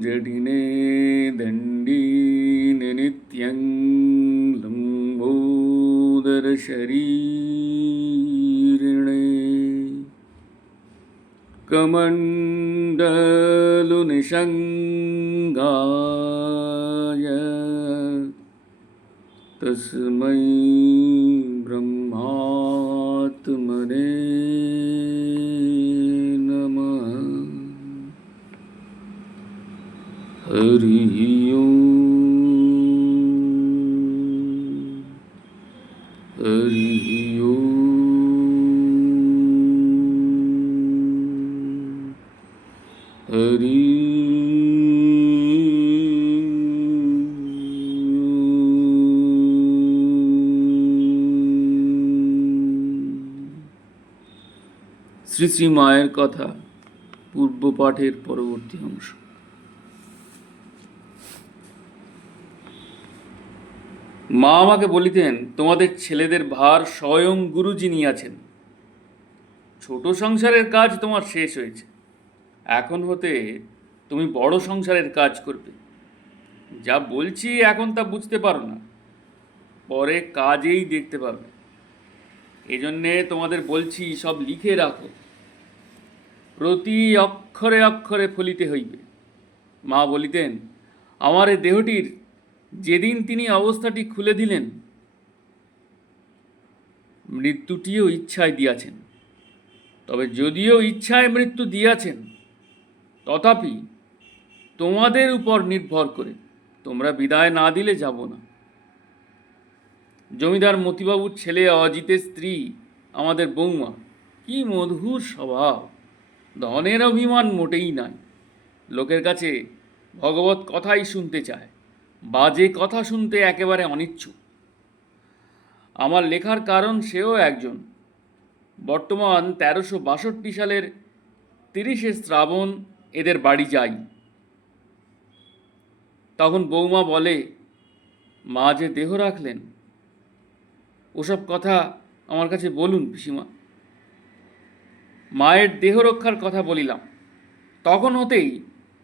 जडिने दण्डीनि नित्यं लम्बोदरशरीरिणे कमण्डलुनिषङ्गाय तस्मै ब्रह्मात्मने नमः। हरि ओम हरि ओम हरि শ্রী শ্রী মায়ের কথা পূর্ব পাঠের পরবর্তী অংশ। মা আমাকে বলিতেন, তোমাদের ছেলেদের ভার স্বয়ং গুরুজি নিয়েছেন। ছোট সংসারের কাজ তোমার শেষ হয়েছে, এখন হতে তুমি বড় সংসারের কাজ করবে। যা বলছি এখন তা বুঝতে পারো না, পরে কাজেই দেখতে পাবে। এজন্যে তোমাদের বলছি, সব লিখে রাখো, প্রতি অক্ষরে অক্ষরে ফলিতে হইবে। মা বলিতেন, আমার এ দেহটির যেদিন তিনি অবস্থাটি খুলে দিলেন, মৃত্যুটিও ইচ্ছায় দিয়াছেন। তবে যদিও ইচ্ছায় মৃত্যু দিয়াছেন, তথাপি তোমাদের উপর নির্ভর করে তোমরা বিদায় না দিলে যাব না। জমিদার মতিবাবুর ছেলে অজিতের স্ত্রী আমাদের বৌমা, কি মধুর স্বভাব, ধনের অভিমান মোটেই নাই। লোকের কাছে ভগবত কথাই শুনতে চায়, বাজে কথা শুনতে একেবারে অনিচ্ছুক। আমার লেখার কারণ সেও একজন। বর্তমান 1362 সালের 30শে শ্রাবণ এদের বাড়ি যাই। তখন বৌমা বলে, মা যে দেহ রাখলেন, ওসব কথা আমার কাছে বলুন পিসিমা। মায়ের দেহ রক্ষার কথা বলিলাম। তখন হতেই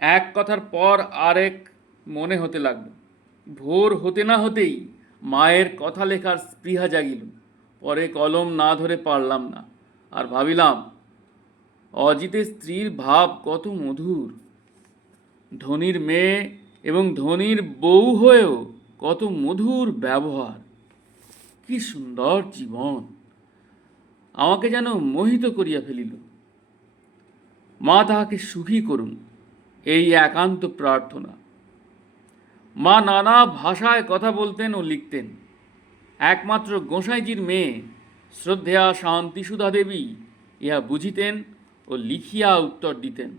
এক কথার পর আরেক মনে হতে লাগলো। ভোর হতে না হতেই মায়ের কথা লেখার স্পৃহা জাগিল। পরে কলম না ধরে পারলাম না, আর ভাবিলাম, অজিতের স্ত্রীর ভাব কত মধুর। ধনীর মেয়ে এবং ধনীর বউ হয়েও কত মধুর ব্যবহার, কি সুন্দর জীবন, আমাকে যেন মোহিত করিয়া ফেলিল। মা তাহাকে সুখী করুন, এই একান্ত প্রার্থনা। মা নানা ভাষায় কথা বলতেন ও লিখতেন। একমাত্র গোসাইজির মেয়ে শ্রদ্ধেয়া শান্তিসুধা দেবী ইহা বুঝিতেন ও লিখিয়া উত্তর দিতেন,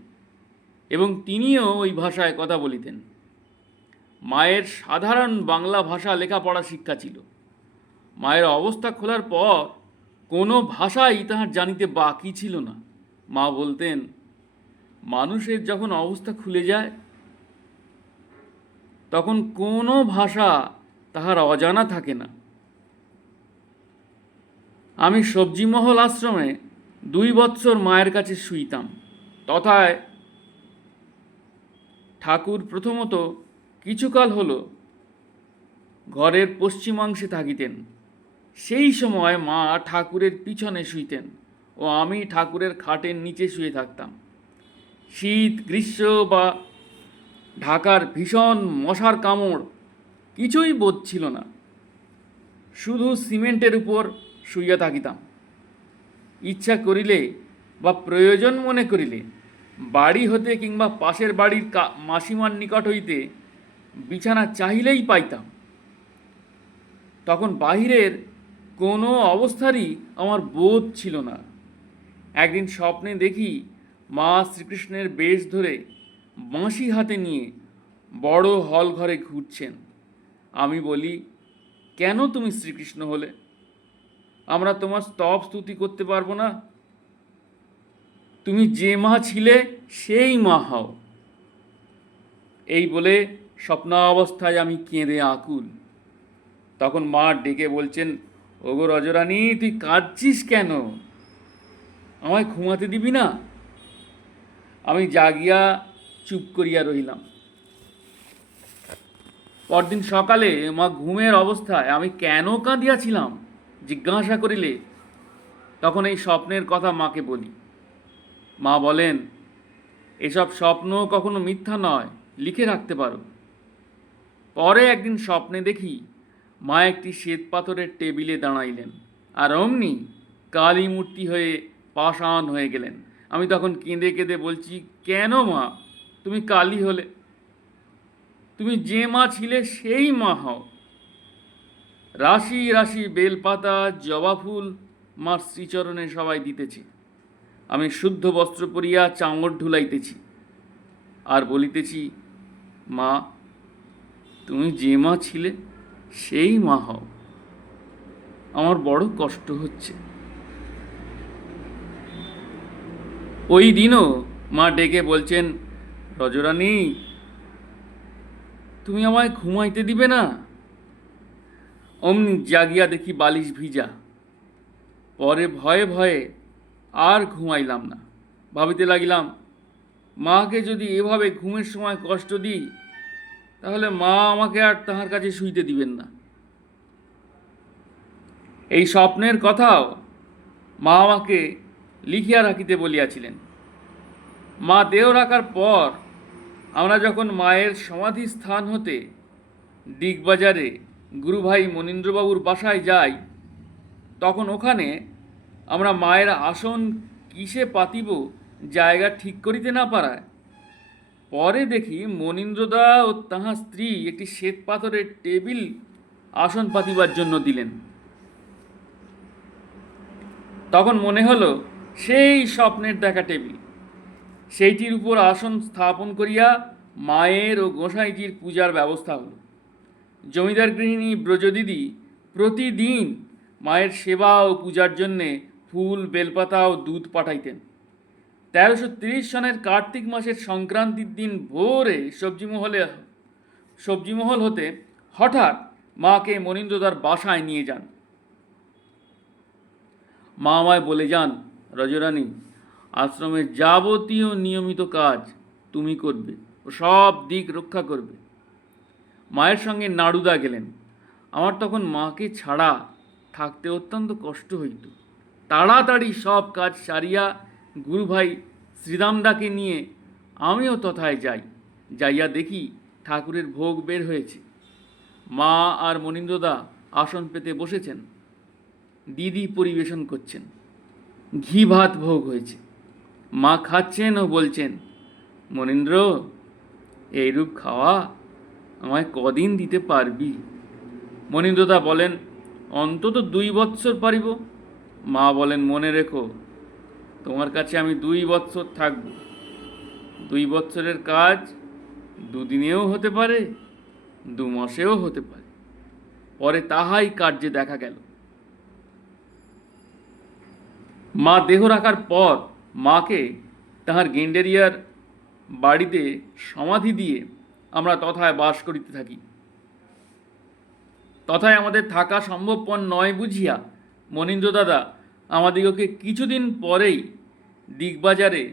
এবং তিনিও ওই ভাষায় কথা বলিতেন। মায়ের সাধারণ বাংলা ভাষা লেখাপড়া শিক্ষা ছিল। মায়ের অবস্থা খোলার পর কোনো ভাষাই তাহার জানিতে বাকি ছিল না। মা বলতেন, মানুষের যখন অবস্থা খুলে যায়, তখন কোনো ভাষা তাহার অজানা থাকে না। আমি সবজিমহল আশ্রমে 2 বৎসর মায়ের কাছে শুইতাম। তথায় ঠাকুর প্রথমত কিছুকাল হলো ঘরের পশ্চিমাংশে থাকিতেন। সেই সময় মা ঠাকুরের পিছনে শুইতেন ও আমি ঠাকুরের খাটের নিচে শুয়ে থাকতাম। শীত, গ্রীষ্ম বা ঢাকার ভীষণ মশার কামড় কিছুই বোধ ছিল না। শুধু সিমেন্টের উপর শুইয়া থাকিতাম। ইচ্ছা করিলে বা প্রয়োজন মনে করিলে বাড়ি হতে কিংবা পাশের বাড়ির মাসিমার নিকট হইতে বিছানা চাহিলেই পাইতাম। তখন বাহিরের কোনো অবস্থারই আমার বোধ ছিল না। একদিন স্বপ্নে দেখি মা শ্রীকৃষ্ণের বেশ ধরে বাঁশি হাতে নিয়ে বড় হল ঘরে ঘুরছেন। আমি বলি, কেন তুমি শ্রীকৃষ্ণ হলে? আমরা তোমার স্তব স্তুতি করতে পারবো না? তুমি যে মা ছিলে সেই মা হও। এই বলে স্বপ্নাবস্থায় আমি কেঁদে আকুল। তখন মা ডেকে বলছেন, ওগো রজরানী, তুই কাঁদছিস কেন? আমায় ঘুমাতে দিবি না? আমি জাগিয়া চুপ করিয়া রহিলাম। পরদিন সকালে মা ঘুমের অবস্থায় আমি কেন কাঁদিয়াছিলাম জিজ্ঞাসা করিলে তখন এই স্বপ্নের কথা মাকে বলি। মা বলেন, এসব স্বপ্ন কখনো মিথ্যা নয়, লিখে রাখতে পারো। পরে একদিন স্বপ্নে দেখি মা একটি শ্বেত পাথরের টেবিলে দাঁড়াইলেন, আর অমনি কালী মূর্তি হয়ে পাষাণ হয়ে গেলেন। আমি তখন কেঁদে কেঁদে বলছি, কেন মা তুমি কালী হলে? তুমি যে মা ছিলে সেই মা হও। রাশি রাশি বেলপাতা জবা ফুল মার শ্রীচরণে সবাই দিতেছে। আমি শুদ্ধ বস্ত্র পরিয়া চাঙড় ঢুলাইতেছি আর বলিতেছি, মা তুমি যে মা ছিলে সেই মা হও। আমার বড় কষ্ট হচ্ছে। ওই দিনও মা ডেকে বলছেন, রজরানী তুমি আমায় ঘুমাইতে দিবে না? অমনি জাগিয়া দেখি বালিশ ভিজা। পরে ভয়ে ভয়ে আর ঘুমাইলাম না। ভাবিতে লাগিলাম, মাকে যদি এভাবে ঘুমের সময় কষ্ট দিই তাহলে মা আমাকে আর তাহার কাছে শুইতে দিবেন না। এই স্বপ্নের কথাও মা আমাকে লিখিয়া রাখিতে বলিয়াছিলেন। মা দেহ রাখার পর আমরা যখন মায়ের সমাধি স্থান হতে দিগবাজারে গুরুভাই মনীন্দ্রবাবুর বাসায় যাই, তখন ওখানে আমরা মায়ের আসন কিসে পাতিব জায়গা ঠিক করিতে না পারায় পরে দেখি মনীন্দ্রদা ও তাহার স্ত্রী একটি শ্বেত পাথরের টেবিল আসন পাতিবার জন্য দিলেন। তখন মনে হলো সেই স্বপ্নের দেখা টেবিল। সেইটির উপর আসন স্থাপন করিয়া মায়ের ও গোসাইজির পূজার ব্যবস্থা হলো। জমিদার গৃহিণী ব্রজদিদি প্রতিদিন মায়ের সেবা ও পূজার জন্যে ফুল বেলপাতা ও দুধ পাঠাইতেন। 1330 সনের কার্তিক মাসের সংক্রান্তির দিন ভোরে সবজিমহল হতে হঠাৎ মাকে মনীন্দ্রদার বাসায় নিয়ে যান। মা আমায় বলে যান, রজরানী আশ্রমের যাবতীয় নিয়মিত কাজ তুমি করবে ও সব দিক রক্ষা করবে। মায়ের সঙ্গে নাড়ুদা গেলেন। আমার তখন মাকে ছাড়া থাকতে অত্যন্ত কষ্ট হইত। তাড়াতাড়ি সব কাজ সারিয়া গুরুভাই শ্রীদামদাকে নিয়ে আমিও তথায় যাই। যাইয়া দেখি ঠাকুরের ভোগ বের হয়েছে। মা আর মনীন্দ্রদা আসন পেতে বসেছেন। দিদি পরিবেশন করছেন। ঘি ভাত ভোগ হয়েছে। মা খাচ্ছেন ও বলছেন, মনীন্দ্র এইরূপ খাওয়া আমায় কদিন দিতে পারবি? মনীন্দ্রদা বলেন, অন্তত 2 বৎসর পারিব। মা বলেন, মনে রেখো তোমার কাছে আমি 2 বৎসর থাকব। 2 বৎসরের কাজ 2 দিনেও হতে পারে, 2 মাসেও হতে পারে। পরে তাহাই কার্যে দেখা গেল। মা দেহ রাখার পর মাকে তাহার গেন্ডেরিয়ার বাড়িতে সমাধি দিয়ে আমরা তথায় বাস করিতে থাকি। তথায় আমাদের থাকা সম্ভবপর নয় বুঝিয়া মনীন্দ্র দাদা আমাদিগকে কিছুদিন পরেই দিগবাজারে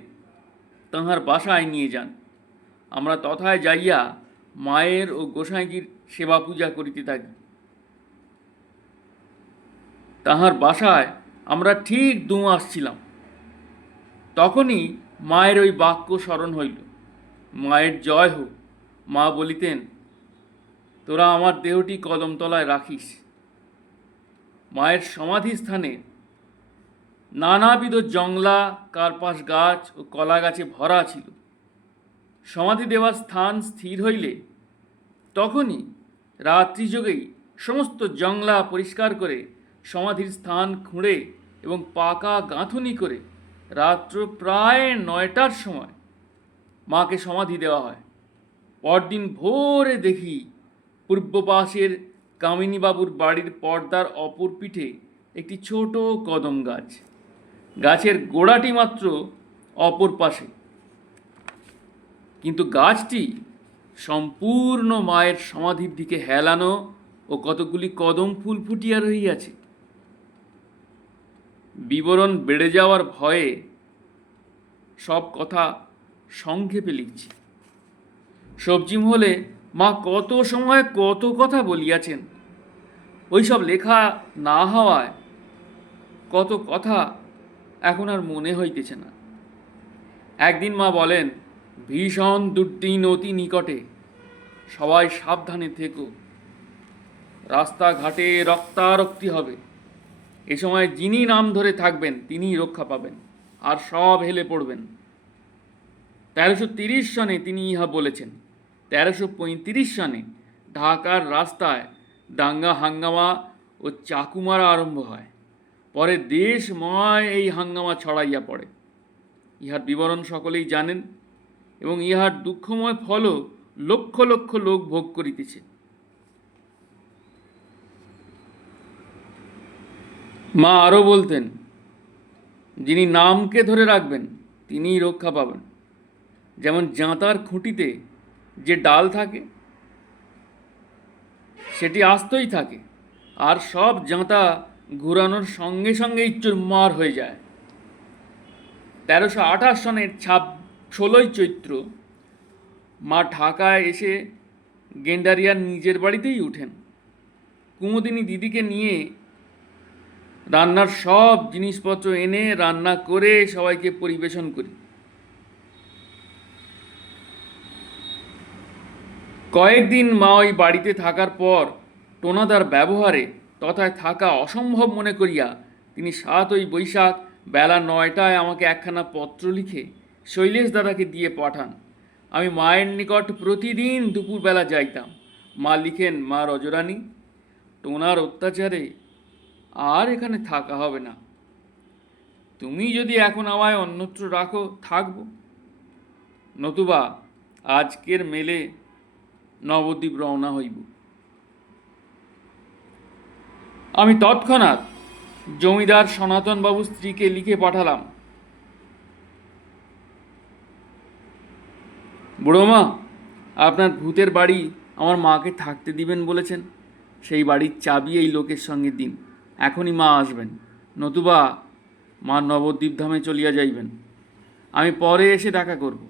তাহার বাসায় নিয়ে যান। আমরা তথায় যাইয়া মায়ের ও গোসাইজির সেবা পূজা করিতে থাকি। তাহার বাসায় আমরা ঠিক 2 মাস ছিলাম। তখনই মায়ের ওই বাক্য স্মরণ হইল, মায়ের জয় হোক। মা বলিতেন, তোরা আমার দেহটি কদমতলায় রাখিস। মায়ের সমাধি স্থানে নানাবিধ জংলা, কার্পাস গাছ ও কলা গাছে ভরা ছিল। সমাধি দেওয়ার স্থান স্থির হইলে তখনই রাত্রিযোগেই সমস্ত জংলা পরিষ্কার করে সমাধির স্থান খুঁড়ে এবং পাকা গাঁথুনি করে রাত্র প্রায় 9টার সময় মাকে সমাধি দেওয়া হয়। পরদিন ভোরে দেখি পূর্ব পাশের কামিনীবাবুর বাড়ির পর্দার অপর পিঠে একটি ছোট কদম গাছ। গাছের গোড়াটি মাত্র অপর পাশে, কিন্তু গাছটি সম্পূর্ণ মায়ের সমাধির দিকে হেলানো ও কতগুলি কদম ফুল ফুটিয়া রহিয়াছে। বিবরণ বেড়ে যাওয়ার ভয়ে সব কথা সংক্ষেপে লিখছি। সবজি মহলে মা কত সময় কত কথা বলিয়াছেন, ওইসব লেখা না হওয়ায় কত কথা এখন আর মনে হইতেছে না। একদিন মা বলেন, ভীষণ দুর্দিন অতি নিকটে, সবাই সাবধানে থেকো, রাস্তাঘাটে রক্তারক্তি হবে, এ সময় যিনি নাম ধরে থাকবেন তিনিই রক্ষা পাবেন, আর সব হেলে পড়বেন। 1330 সনে তিনি ইহা বলেছেন। 1335 সনে ঢাকার রাস্তায় দাঙ্গা হাঙ্গামা ও চাকুমারা আরম্ভ হয়। পরে দেশময় এই হাঙ্গামা ছড়াইয়া পড়ে। ইহার বিবরণ সকলেই জানেন, এবং ইহার দুঃখময় ফলও লক্ষ লক্ষ লোক ভোগ করিতেছে। মা আরও বলতেন, যিনি নামকে ধরে রাখবেন তিনিই রক্ষা পাবেন। যেমন জাঁতার খুঁটিতে যে ডাল থাকে সেটি আস্তই থাকে, আর সব জাঁতা ঘুরানোর সঙ্গে সঙ্গেই চুরমার হয়ে যায়। 1328 সনের 16ই চৈত্র মা ঢাকায় এসে গেন্ডারিয়ার নিজের বাড়িতেই উঠেন। কুমুদিনী দিদিকে নিয়ে রান্নার সব জিনিসপত্র এনে রান্না করে সবাইকে পরিবেশন করি। কয়েকদিন মা ওই বাড়িতে থাকার পর টোনাদার ব্যবহারে তথায় থাকা অসম্ভব মনে করিয়া তিনি 7ই বৈশাখ বেলা 9টায় আমাকে একখানা পত্র লিখে শৈলেশ দাদাকে দিয়ে পাঠান। আমি মায়ের নিকট প্রতিদিন দুপুরবেলা যাইতাম। মা লিখেন, মা রজরানী, টোনার অত্যাচারে আর এখানে থাকা হবে না। তুমি যদি এখন আমায় অন্যত্র রাখো থাকবো, নতুবা আজকের মেলে নবদ্বীপ রওনা হইব। আমি তৎক্ষণাৎ জমিদার সনাতনবাবু স্ত্রীকে লিখে পাঠালাম, বুড়োমা, আপনার ভূতের বাড়ি আমার মাকে থাকতে দিবেন বলেছেন, সেই বাড়ির চাবি এই লোকের সঙ্গে দিন, এখনই মা আসবেন, নতুবা মা নবদ্বীপ ধামে চলিয়া যাইবেন। আমি পরে এসে দেখা করব।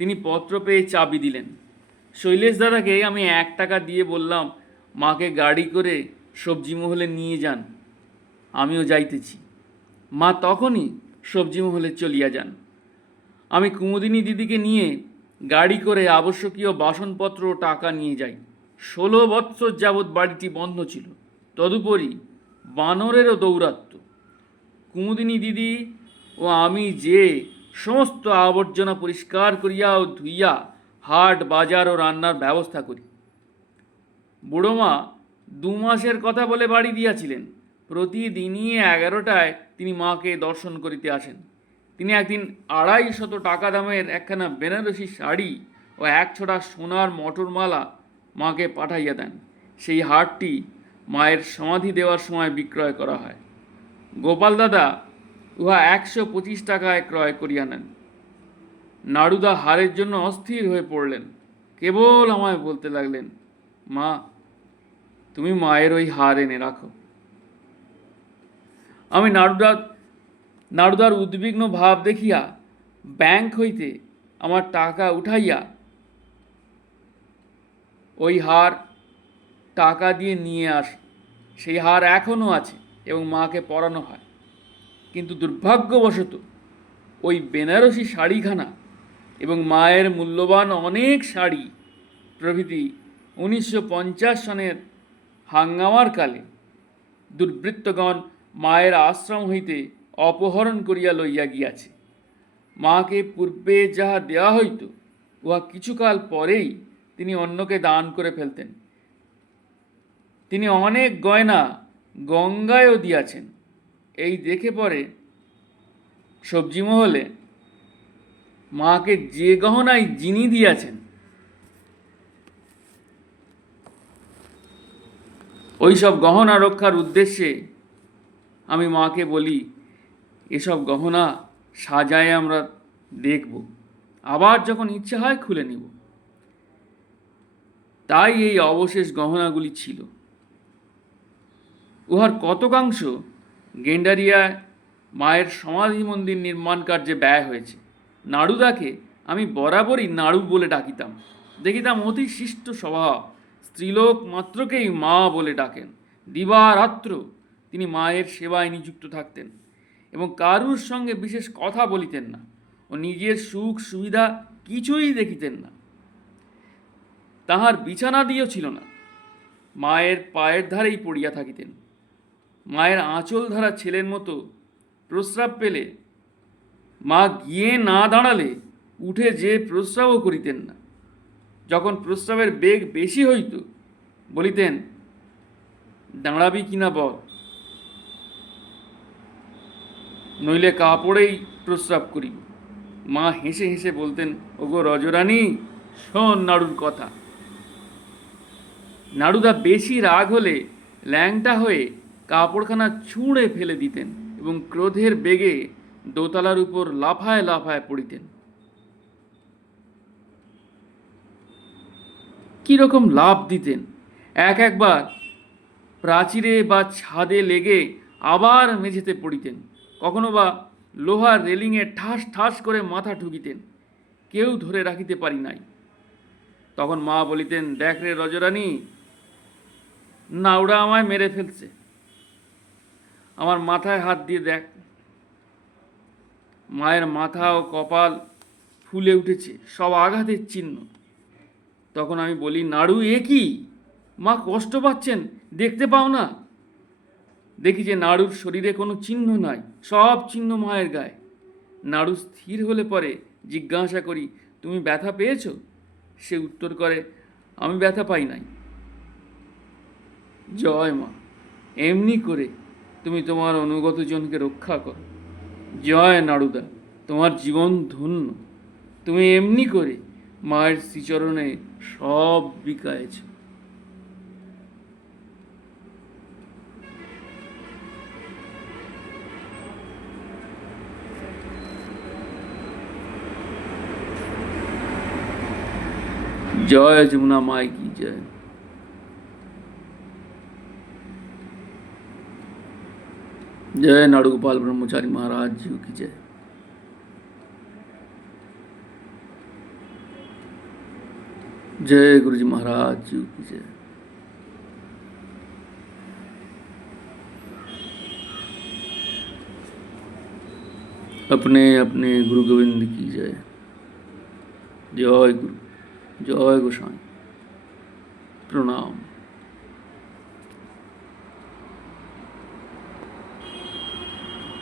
তিনি পত্র পেয়ে চাবি দিলেন। শৈলেশ দাদাকে আমি 1 টাকা দিয়ে বললাম, মাকে গাড়ি করে সবজি মহলে নিয়ে যান, আমিও যাইতেছি। মা তখনই সবজি মহলে চলিয়া যান। আমি কুমুদিনী দিদিকে নিয়ে গাড়ি করে আবশ্যকীয় বাসনপত্র ও টাকা নিয়ে যাই। 16 বৎসর যাবৎ বাড়িটি বন্ধ ছিল, তদুপরি বানরেরও দৌরাত্ম্য। কুমুদিনী দিদি ও আমি যে সমস্ত আবর্জনা পরিষ্কার করিয়া ও ধুইয়া হাট বাজার ও রান্নার ব্যবস্থা করি। বুড়োমা 2 মাসের কথা বলে বাড়ি দিয়াছিলেন। প্রতিদিনই 11টায় তিনি মাকে দর্শন করিতে আসেন। তিনি একদিন 250 টাকা দামের একখানা বেনারসি শাড়ি ও 1 ছোটা সোনার মটরমালা মাকে পাঠাইয়া দেন। সেই হারটি মায়ের সমাধি দেওয়ার সময় বিক্রয় করা হয়। গোপাল দাদা উহা 125 টাকায় ক্রয় করিয়া নেন। নাড়ুদা হারের জন্য অস্থির হয়ে পড়লেন, কেবল আমায় বলতে লাগলেন, মা, তুমি মায়ের ওই হার এনে রাখো। আমি নাড়ুদার উদ্বিগ্ন ভাব দেখিয়া ব্যাংক হইতে আমার টাকা উঠাইয়া ওই হার টাকা দিয়ে নিয়ে আসি। সেই হার এখনও আছে এবং মাকে পরানো হয়। কিন্তু দুর্ভাগ্যবশত ওই বেনারসি শাড়িখানা এবং মায়ের মূল্যবান অনেক শাড়ি প্রভৃতি 1950 সনের হাঙ্গামার কালে দুর্বৃত্তগণ মায়ের আশ্রম হইতে অপহরণ করিয়া লইয়া গিয়াছে। মাকে পূর্বে যাহা দেওয়া হইত উহা কিছুকাল পরেই তিনি অন্যকে দান করে ফেলতেন। তিনি অনেক গয়না গঙ্গায়ও দিয়াছেন। এই দেখে পরে সবজি মহলে মাকে যে গহনায় যিনি দিয়াছেন ওই সব গহনা রক্ষার উদ্দেশ্যে আমি মাকে বলি, এসব গহনা সাজায় আমরা দেখব, আবার যখন ইচ্ছে হয় খুলে নিব। তাই এই অবশেষ গহনাগুলি ছিল। উহার কতকাংশ গেন্ডারিয়ায় মায়ের সমাধি মন্দির নির্মাণ কার্যে ব্যয় হয়েছে। নাড়ুদাকে আমি বরাবরই নাড়ু বলে ডাকিতাম। দেখিতাম অতি শিষ্ট স্বভাব, স্ত্রীলোক মাত্রকেই মা বলে ডাকেন। দিবারাত্র তিনি মায়ের সেবায় নিযুক্ত থাকতেন এবং কারুর সঙ্গে বিশেষ কথা বলিতেন না ও নিজের সুখ সুবিধা কিছুই দেখিতেন না। তাহার বিছানা দিয়েও ছিল না, মায়ের পায়ের ধারেই পড়িয়া থাকিতেন। মায়ের আঁচল ধরা ছেলের মতো প্রস্রাব পেলে মা গিয়ে না দাঁড়ালে উঠে যে প্রস্রাবও করিতেন না। যখন প্রস্রাবের বেগ বেশি হইত বলিতেন, দাঁড়াবি কিনা বল, নইলে কাপড়েই প্রস্রাব করিব। মা হেসে হেসে বলতেন, ওগো রজরানী, শোন নাড়ুর কথা। নাড়ুদা বেশি রাগ হলে ল্যাংটা হয়ে কাপড়খানা ছুঁড়ে ফেলে দিতেন এবং ক্রোধের বেগে দোতলার উপর লাফায় লাফায় পড়িতেন। কীরকম লাফ দিতেন! একবার প্রাচীরে বা ছাদে লেগে আবার মেঝেতে পড়িতেন, কখনো বা লোহার রেলিংয়ে ঠাস ঠাস করে মাথা ঠুকিতেন। কেউ ধরে রাখিতে পারি নাই। তখন মা বলিতেন, দেখ রে রজরানী, নাউড়া আমায় মেরে ফেলছে, আমার মাথায় হাত দিয়ে দেখ। মায়ের মাথা ও কপাল ফুলে উঠেছে, সব আঘাতের চিহ্ন। তখন আমি বলি, নাড়ু, এ কি? মা কষ্ট পাচ্ছেন, দেখতে পাও না? দেখি যে নাড়ুর শরীরে কোনো চিহ্ন নাই, সব চিহ্ন মায়ের গায়ে। নাড়ু স্থির হলে পরে জিজ্ঞাসা করি, তুমি ব্যথা পেয়েছ? সে উত্তর করে, আমি ব্যথা পাই নাই। জয় মা, এমনি করে তুমি তোমার অনুগত জনকে রক্ষা করো। জয় নাড়ুদা, তোমার জীবন ধন্য। তুমি এমনি করে মায়ের শ্রীচরণে সব বিকায়েছ। जय जमुना माई की जय। जय नाड़ुगोपाल ब्रह्मचारी महाराज जी की जय। जय गुरु जी महाराज जी की जय। अपने अपने गुरु गोविंद की जय। जय गुरु, जय गोसाई, प्रणाम।